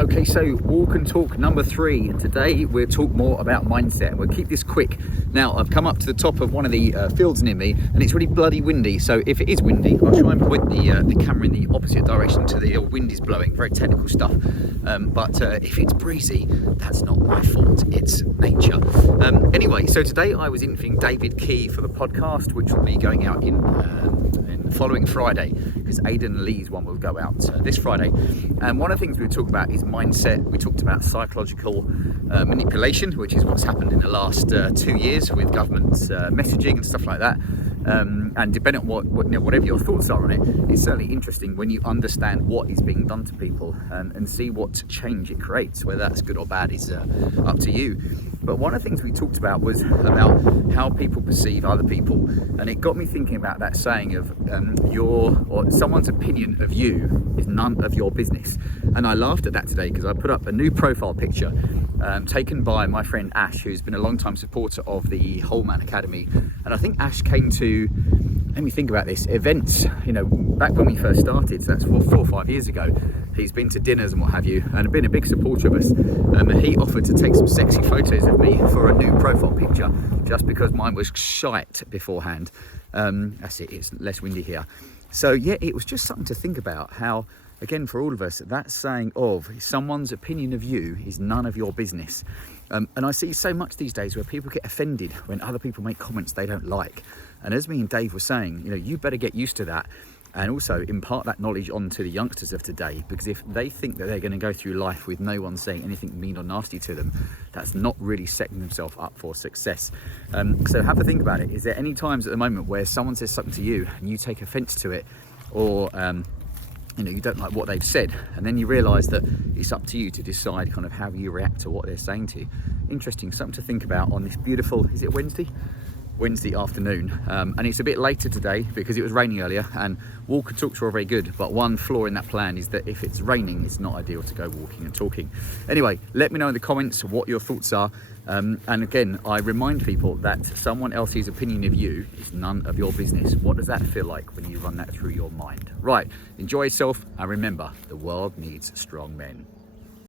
Okay, so walk and talk number 3, and today we'll talk more about mindset. We'll keep this quick. Now, I've come up to the top of one of the fields near me, and it's really bloody windy. So if it is windy, I'll try and point the camera in the opposite direction to the wind is blowing. Very technical stuff. But if it's breezy, that's not my fault. It's nature. Anyway, so today I was interviewing David Key for the podcast, which will be going out in the following Friday, because Aidan Lee's one will go out this Friday. And one of the things we talked about is mindset. We talked about psychological manipulation, which is what's happened in the last 2 years with government messaging and stuff like that. And depending on whatever your thoughts are on it, it's certainly interesting when you understand what is being done to people and see what change it creates. Whether that's good or bad is up to you. But one of the things we talked about was about how people perceive other people, and it got me thinking about that saying of someone's opinion of you is none of your business. And I laughed at that today because I put up a new profile picture taken by my friend Ash, who's been a long-time supporter of the Whole Man Academy. And I think Ash came to, let me think about this, events, back when we first started, so that's 4 or 5 years ago. He's been to dinners and what have you, and been a big supporter of us. He offered to take some sexy photos of me for a new profile picture, just because mine was shite beforehand. That's it, it's less windy here. So yeah, it was just something to think about, how, again, for all of us, that saying of someone's opinion of you is none of your business. And I see so much these days where people get offended when other people make comments they don't like. And as me and Dave were saying, you better get used to that, and also impart that knowledge onto the youngsters of today, because if they think that they're going to go through life with no one saying anything mean or nasty to them, that's not really setting themselves up for success. So have a think about it. Is there any times at the moment where someone says something to you and you take offense to it, or you don't like what they've said, and then you realise that it's up to you to decide kind of how you react to what they're saying to you? Interesting, something to think about on this beautiful, is it Wednesday afternoon, and it's a bit later today because it was raining earlier, and walk and talks were very good, but one flaw in that plan is that if it's raining, it's not ideal to go walking and talking. Anyway, let me know in the comments what your thoughts are, and again, I remind people that someone else's opinion of you is none of your business. What does that feel like when you run that through your mind? Right, enjoy yourself, and remember, the world needs strong men.